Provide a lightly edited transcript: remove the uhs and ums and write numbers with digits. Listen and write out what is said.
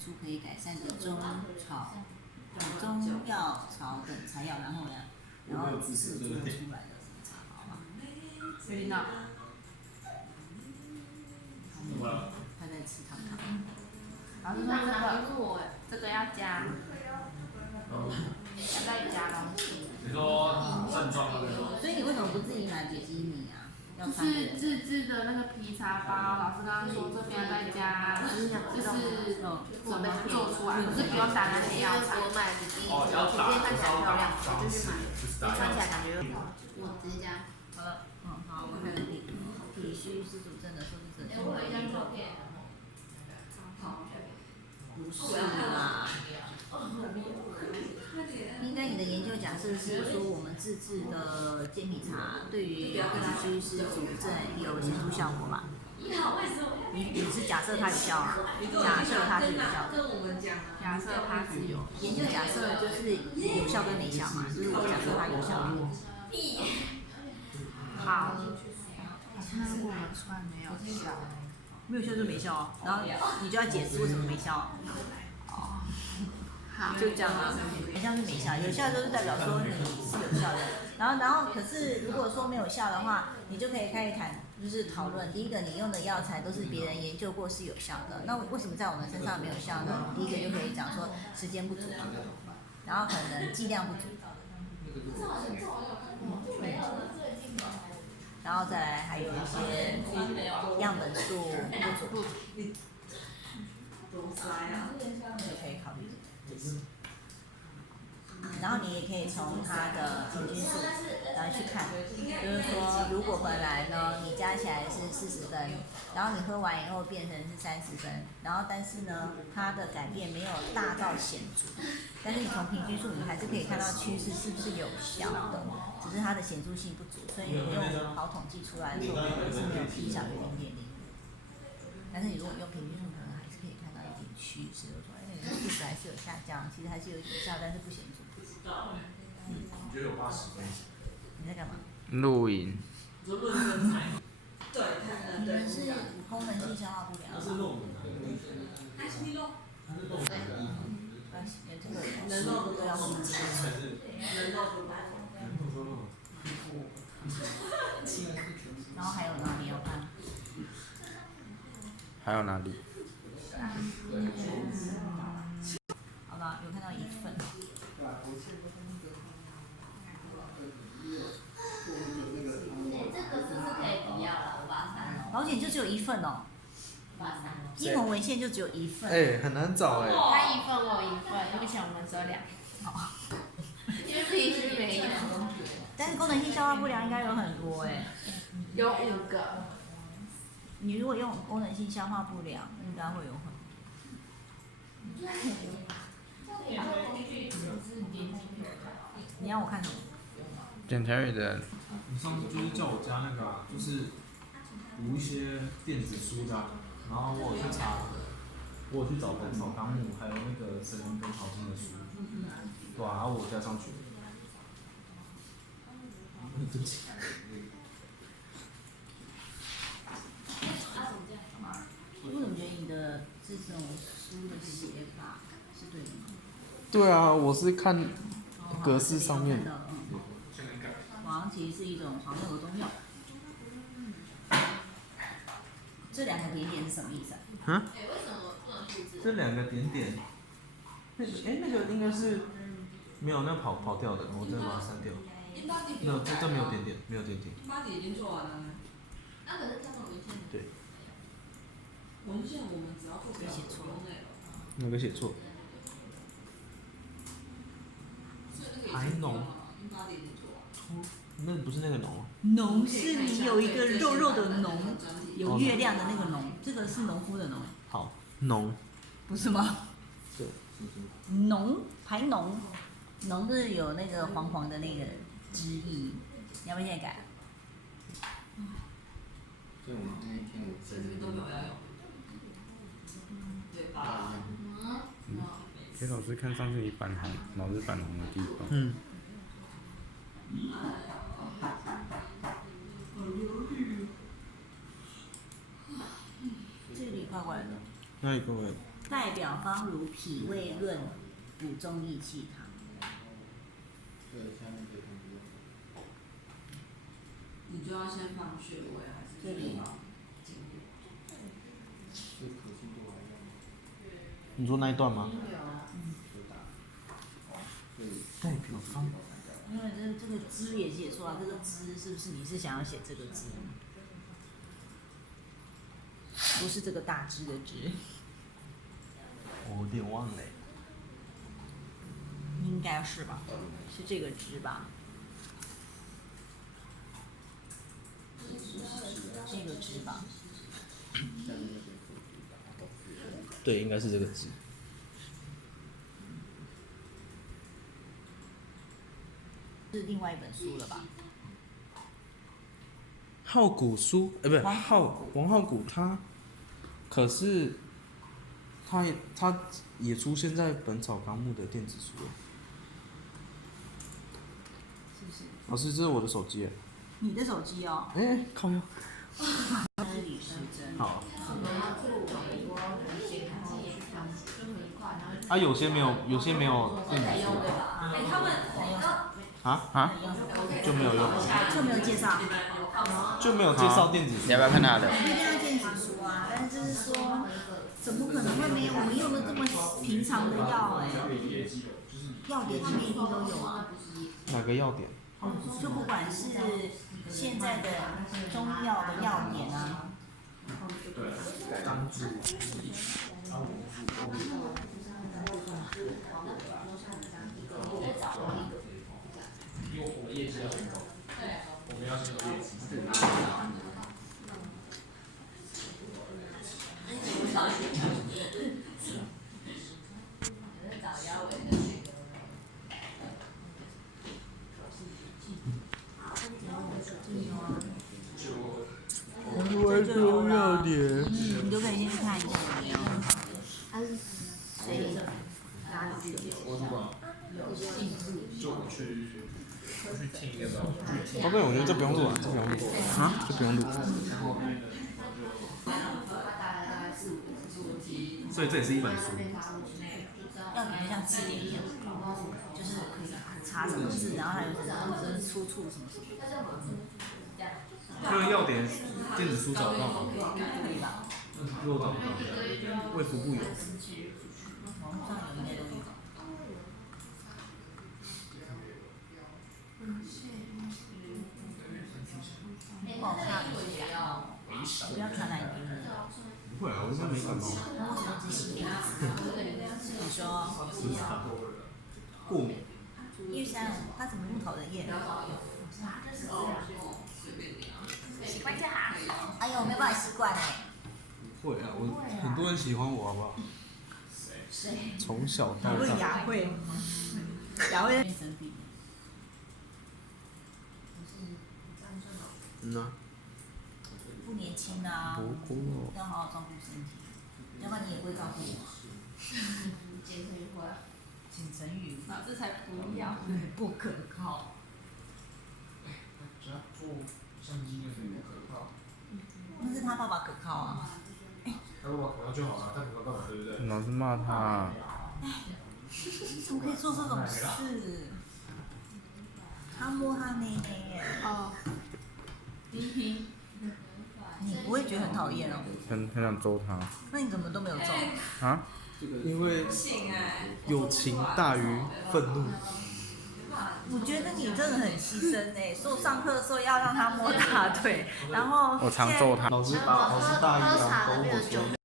出可以改善的中药草等材料，然后呢，然后制作出来的什么茶，好吗？对呢。他在吃糖糖。老师说这个要加，要再加东西。你说正装的那种。所以你为什么不自己买比基尼啊？就是自制的那个皮茶包，老师刚刚说这边要再加，就是怎么做出来，可是不用打那些药材。我买比基尼，直接看起来漂亮，我就去买，穿起来感觉又好。直接加。好了，好，我看体虚失主症的受试者。我一张照片。不是啦。应该你的研究假设是说，我们自制的健脾茶对于体虚失主症有显著效果吧？你是假设它有效啊？假设它是有效的。假设它是有。研究假设就是有效跟没效嘛，就是我假设它有效。好。那如果我们出来没有效？没有效就没效啊，然后你就要解释为什么没效。哦。就这样啊，很像是没效，有效就是代表说你是有效的。然后可是如果说没有效的话，你就可以开始就是讨论。第一个，你用的药材都是别人研究过是有效的，那为什么在我们身上没有效呢？第一个就可以讲说时间不足，然后可能剂量不足，然后再来还有一些样本数不足，就可以考虑这个。然后你也可以从它的平均数来去看，就是说，如果本来呢你加起来是40分，然后你喝完以后变成是30分，然后但是呢它的改变没有大到显著，但是你从平均数你还是可以看到趋势是不是有效的，只是它的显著性不足，所以你用好统计出来的时候可能是没有 P 小于0.0，但是你如果用平均数可能还是可以看到一点趋势，说数值还是有下降，其实还是有一点效，但是不显著。你觉得有80分？你在干嘛？录影。你们是功能性消化不良。这个都要录制。然后还有哪里要看？还有哪里？好吧，有看到1份。这个是不是可以不要了？我把它删了。老姐就只有1份哦。英文文献就只有1份。很难找他1份，我1份，目前我们只有2。好。因为必须没有。但是功能性消化不良应该有很多有5个。你如果用功能性消化不良，应该会有很多。你让我看什么？检查员的。你上次就是叫我加那个就是读一些电子书的，然后我有去查，我有去找本草纲目，还有那个神农本草经的书，对啊，然后我加上去。对不起。为什么觉得你的这种书的写法是对的吗？对啊，我是看格式上面。黄其实是一种黄药的中药。这2个点点是什么意思啊？为什么不能复制？这2个点点，那个应该是没有，那跑掉的，我真的把它删掉。那这没有点点，没有点点。8D 已经做完了。那可是这种文献。对。文献我们只要做表格不用内容。哪个写错？还浓。那不是那个浓。浓是你有一个肉肉的浓，有月亮的那个浓，这个是农夫的农。好，浓。不是吗？对。浓排浓，浓是有那个黄黄的那个汁液，你要不要现在改？所以我们那一天所以这个都没有要用。对吧？给老师看上次你板红，老师板红的地方。这里怪怪的。那里怪怪的。代表方如脾胃论补中益气汤。你就要先放穴位还是？这里你说那一段吗？代表方。因为这个支也写错了，这个支是不是你是想要写这个支？不是这个大支的支。我有点忘了。应该是吧？是这个支吧？这个支吧？对，应该是这个字。是另外一本书了吧？浩古书，不是王浩古他，可是他也出现在《本草纲目》的电子书。是不是？老师，这是我的手机。你的手机哦。靠腰。李时珍。好。啊，有些没有电子书。就没有用。就没有介绍。就没有介绍电子书。你要不要看他的？一定要电子书啊！但是就是说，怎么可能会没有？我们用的这么平常的药药典里面一定都有啊。哪个要点？就不管是现在的中药的药典啊。当主。因为我们业绩要很高，我们要先有业绩。中药典。你都可以先去看一下有没有。他是谁拿的？我主管。就我去听一个吧。宝贝，我觉得这不用录啊，这不用录。啊？这不用录。所以这也是一本书。药典就像字典一样，就是查什么字，然后还有什么出处什么什么。那个药典电子书找得到吗？可以吧？如果找不到，卫福部有。网络上有应该都有。不好看，不要传染给你。不会啊，我这边没感冒。那为什么只写电子？你说。过敏。玉山，他怎么那么讨人厌？习惯就好。哎呦，没办法习惯哎。不会啊，很多人喜欢我，好不好？谁？从小到大。雅慧。雅慧。不年轻啊，要好好照顾身体，要不然你也不会照顾我。简成语。这才不要。不可靠。那是他爸爸可靠啊。他爸爸可靠就好了，他可靠干嘛？对不对？老是骂他。你怎么可以做这种事？他摸他内内耶。哦。你不会觉得很讨厌哦？很想揍他。那你怎么都没有揍？啊？因为友情大于愤怒。我觉得你真的很牺牲哎，说上课的时候要让他摸大腿，然后我常揍他。老师大一啊，跟我说。